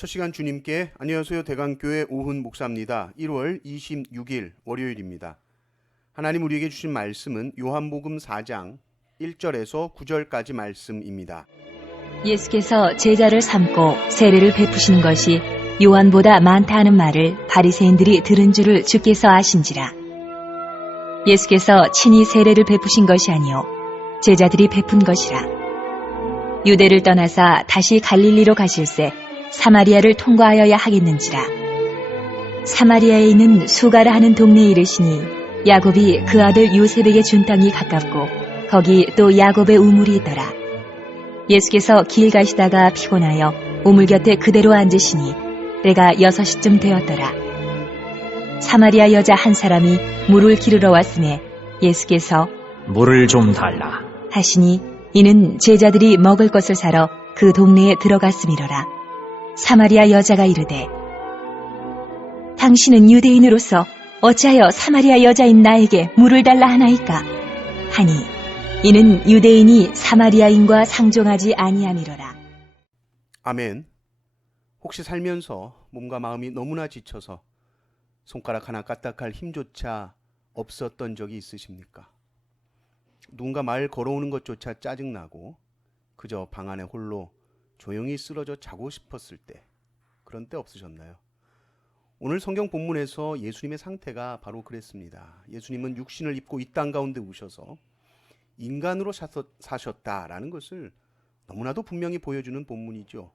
첫 시간 주님께 안녕하세요. 대강교회 오훈 목사입니다. 1월 26일 월요일입니다. 하나님 우리에게 주신 말씀은 요한복음 4장 1절에서 9절까지 말씀입니다. 예수께서 제자를 삼고 세례를 베푸시는 것이 요한보다 많다 하는 말을 바리새인들이 들은 줄을 주께서 아신지라. 예수께서 친히 세례를 베푸신 것이 아니요 제자들이 베푼 것이라. 유대를 떠나사 다시 갈릴리로 가실새 사마리아를 통과하여야 하겠는지라. 사마리아에 있는 수가라 하는 동네에 이르시니 야곱이 그 아들 요셉에게 준 땅이 가깝고 거기 또 야곱의 우물이 있더라. 예수께서 길 가시다가 피곤하여 우물 곁에 그대로 앉으시니 때가 6시쯤 되었더라. 사마리아 여자 한 사람이 물을 기르러 왔음에 예수께서 물을 좀 달라 하시니 이는 제자들이 먹을 것을 사러 그 동네에 들어갔음이로라. 사마리아 여자가 이르되 당신은 유대인으로서 어찌하여 사마리아 여자인 나에게 물을 달라 하나이까 하니 이는 유대인이 사마리아인과 상종하지 아니함이로라. 아멘. 혹시 살면서 몸과 마음이 너무나 지쳐서 손가락 하나 까딱할 힘조차 없었던 적이 있으십니까? 누군가 말 걸어오는 것조차 짜증나고 그저 방 안에 홀로 조용히 쓰러져 자고 싶었을 때, 그런 때 없으셨나요? 오늘 성경 본문에서 예수님의 상태가 바로 그랬습니다. 예수님은 육신을 입고 이 땅 가운데 오셔서 인간으로 사셨다라는 것을 너무나도 분명히 보여주는 본문이죠.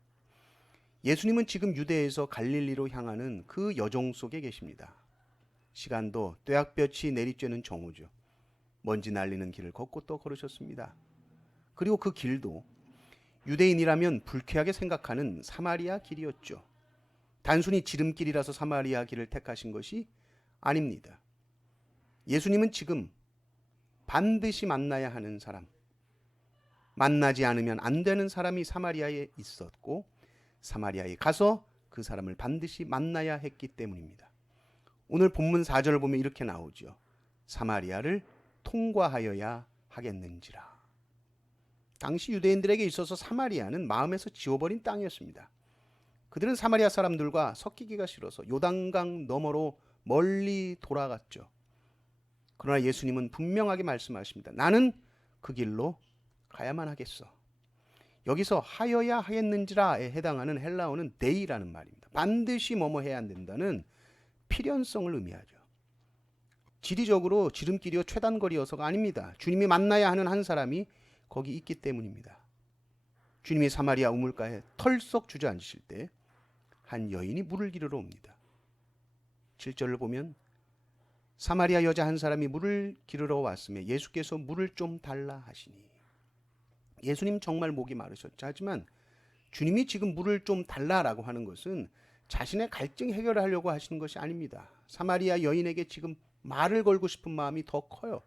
예수님은 지금 유대에서 갈릴리로 향하는 그 여정 속에 계십니다. 시간도 뙤약볕이 내리쬐는 정오죠. 먼지 날리는 길을 걷고 또 걸으셨습니다. 그리고 그 길도 유대인이라면 불쾌하게 생각하는 사마리아 길이었죠. 단순히 지름길이라서 사마리아 길을 택하신 것이 아닙니다. 예수님은 지금 반드시 만나야 하는 사람, 만나지 않으면 안 되는 사람이 사마리아에 있었고 사마리아에 가서 그 사람을 반드시 만나야 했기 때문입니다. 오늘 본문 4절을 보면 이렇게 나오죠. 사마리아를 통과하여야 하겠는지라. 당시 유대인들에게 있어서 사마리아는 마음에서 지워버린 땅이었습니다. 그들은 사마리아 사람들과 섞이기가 싫어서 요단강 너머로 멀리 돌아갔죠. 그러나 예수님은 분명하게 말씀하십니다. 나는 그 길로 가야만 하겠어. 여기서 하여야 하겠는지라에 해당하는 헬라어는 데이라는 말입니다. 반드시 뭐뭐 해야 된다는 필연성을 의미하죠. 지리적으로 지름길이요 최단거리여서가 아닙니다. 주님이 만나야 하는 한 사람이 거기 있기 때문입니다. 주님이 사마리아 우물가에 털썩 주저앉으실 때 한 여인이 물을 기르러 옵니다. 7절을 보면 사마리아 여자 한 사람이 물을 기르러 왔으며 예수께서 물을 좀 달라 하시니. 예수님 정말 목이 마르셨죠. 하지만 주님이 지금 물을 좀 달라라고 하는 것은 자신의 갈증 해결을 하려고 하시는 것이 아닙니다. 사마리아 여인에게 지금 말을 걸고 싶은 마음이 더 커요.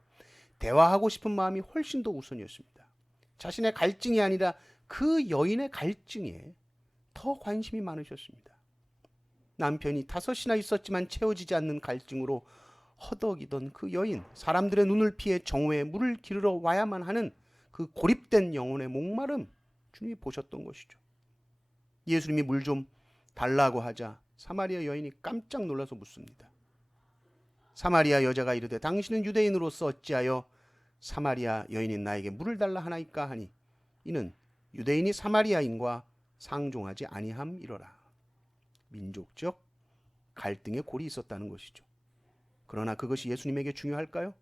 대화하고 싶은 마음이 훨씬 더 우선이었습니다. 자신의 갈증이 아니라 그 여인의 갈증에 더 관심이 많으셨습니다. 남편이 5이나 있었지만 채워지지 않는 갈증으로 허덕이던 그 여인, 사람들의 눈을 피해 정오에 물을 기르러 와야만 하는 그 고립된 영혼의 목마름, 주님이 보셨던 것이죠. 예수님이 물 좀 달라고 하자 사마리아 여인이 깜짝 놀라서 묻습니다. 사마리아 여자가 이르되 당신은 유대인으로서 어찌하여 사마리아 여인인 나에게 물을 달라 하나이까 하니 이는 유대인이 사마리아인과 상종하지 아니함이로라. 민족적 갈등의 골이 있었다는 것이죠. 그러나 그것이 예수님에게 중요할까요?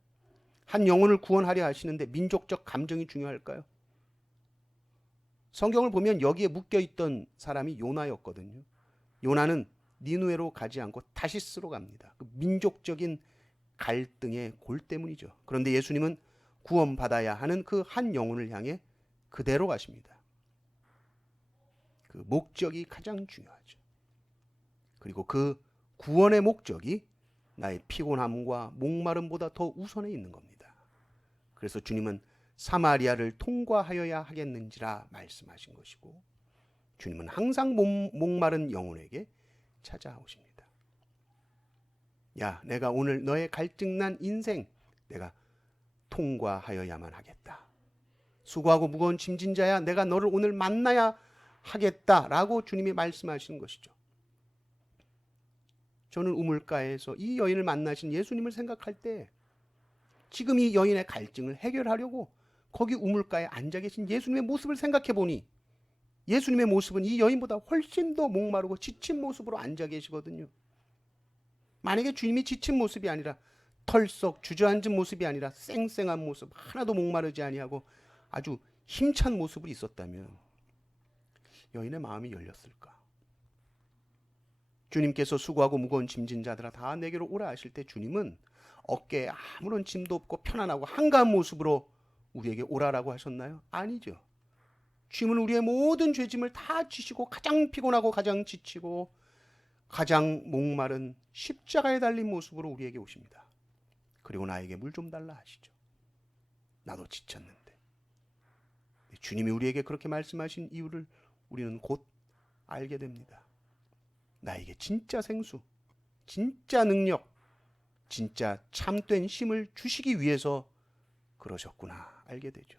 한 영혼을 구원하려 하시는데 민족적 감정이 중요할까요? 성경을 보면 여기에 묶여있던 사람이 요나였거든요. 요나는 니누에로 가지 않고 타시스로 갑니다. 그 민족적인 갈등의 골 때문이죠. 그런데 예수님은 구원받아야 하는 그 한 영혼을 향해 그대로 가십니다. 그 목적이 가장 중요하죠. 그리고 그 구원의 목적이 나의 피곤함과 목마름보다 더 우선에 있는 겁니다. 그래서 주님은 사마리아를 통과하여야 하겠는지라 말씀하신 것이고, 주님은 항상 목마른 영혼에게 찾아오십니다. 야, 내가 오늘 너의 갈증난 인생 내가 통과하여야만 하겠다. 수고하고 무거운 짐진 자야, 내가 너를 오늘 만나야 하겠다라고 주님이 말씀하시는 것이죠. 저는 우물가에서 이 여인을 만나신 예수님을 생각할 때 지금 이 여인의 갈증을 해결하려고 거기 우물가에 앉아 계신 예수님의 모습을 생각해 보니 예수님의 모습은 이 여인보다 훨씬 더 목마르고 지친 모습으로 앉아 계시거든요. 만약에 주님이 지친 모습이 아니라 털썩 주저앉은 모습이 아니라 쌩쌩한 모습, 하나도 목마르지 아니하고 아주 힘찬 모습으로 있었다면 여인의 마음이 열렸을까? 주님께서 수고하고 무거운 짐진 자들아 다 내게로 오라 하실 때 주님은 어깨에 아무런 짐도 없고 편안하고 한가한 모습으로 우리에게 오라라고 하셨나요? 아니죠. 주님은 우리의 모든 죄짐을 다 지시고 가장 피곤하고 가장 지치고 가장 목마른 십자가에 달린 모습으로 우리에게 오십니다. 그리고 나에게 물 좀 달라 하시죠. 나도 지쳤는데. 주님이 우리에게 그렇게 말씀하신 이유를 우리는 곧 알게 됩니다. 나에게 진짜 생수, 진짜 능력, 진짜 참된 힘을 주시기 위해서 그러셨구나 알게 되죠.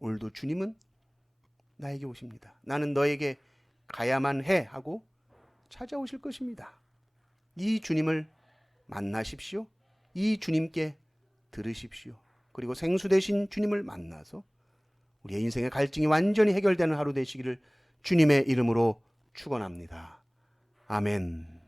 오늘도 주님은 나에게 오십니다. 나는 너에게 가야만 해 하고 찾아오실 것입니다. 이 주님을 만나십시오. 이 주님께 들으십시오. 그리고 생수 되신 주님을 만나서 우리의 인생의 갈증이 완전히 해결되는 하루 되시기를 주님의 이름으로 축원합니다. 아멘.